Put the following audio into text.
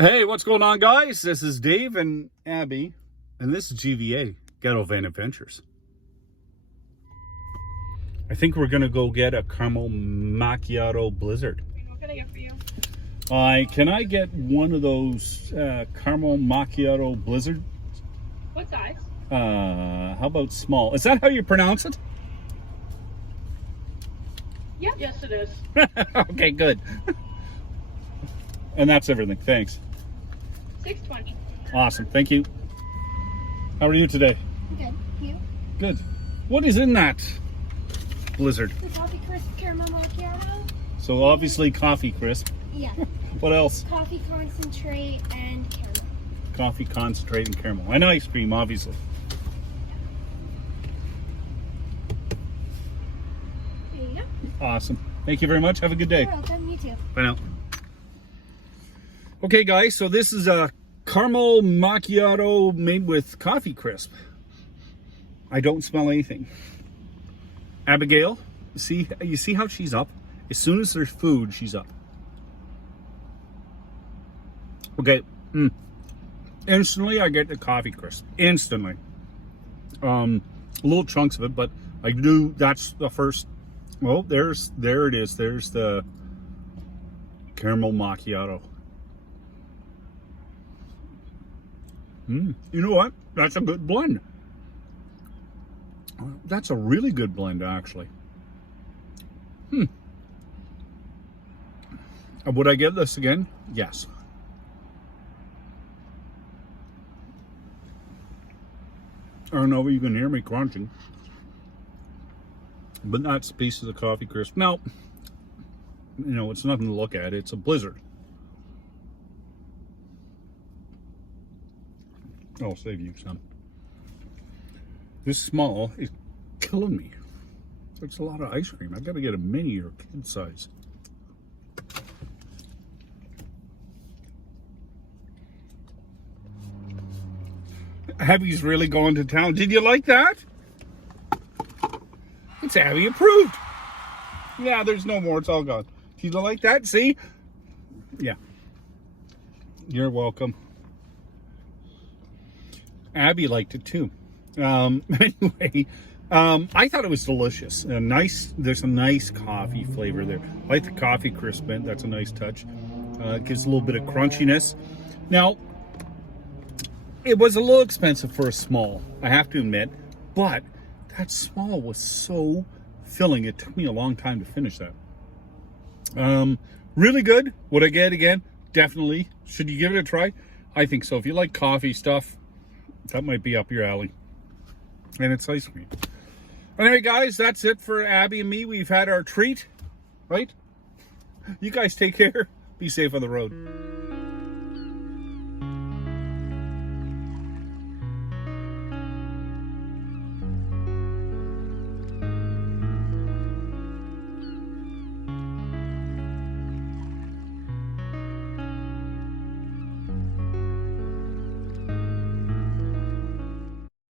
Hey, what's going on, guys? This is Dave and Abby, and this is GVA, Ghetto Van Adventures. I think we're going to go get a caramel macchiato blizzard. What can I get for you? Can I get one of those caramel macchiato blizzard? What size? How about small? Is that how you pronounce it? Yep. Yes, it is. Okay, good. And that's everything. Thanks. $6.20. Awesome. Thank you. How are you today? Good. You? Good. What is in that blizzard? The coffee crisp caramel macchiato. So obviously coffee crisp. Yeah. What else? Coffee concentrate and caramel. Coffee concentrate and caramel. And ice cream, obviously. There you go. Awesome. Thank you very much. Have a good day. You're welcome. You too. Bye now. Okay, guys, so this is a caramel macchiato made with coffee crisp. I don't smell anything. Abigail, you see how she's up? As soon as there's food, she's up. Okay. Instantly, I get the coffee crisp. Instantly. Little chunks of it, but I knew that's the first. Well, there it is. There's the caramel macchiato. You know what? That's a good blend. That's a really good blend, actually. Would I get this again? Yes. I don't know if you can hear me crunching. But that's pieces of coffee crisp. Now, you know, it's nothing to look at. It's a blizzard. I'll save you some. This small is killing me. It's a lot of ice cream. I gotta get a mini or kid size. Abby's really going to town. Did you like that? It's Abby approved. Yeah, there's no more. It's all gone. Did you like that? See? Yeah. You're welcome. Abby liked it too. Anyway, I thought it was delicious. There's a nice coffee flavor there. I like the coffee crisp bit. That's a nice touch. It gives a little bit of crunchiness. Now, it was a little expensive for a small, I have to admit, but that small was so filling. It took me a long time to finish that. Really good. Would I get it again? Definitely. Should you give it a try? I think so. If you like coffee stuff, that might be up your alley. And it's ice cream. Anyway, guys, that's it for Abby and me. We've had our treat, right? You guys take care. Be safe on the road.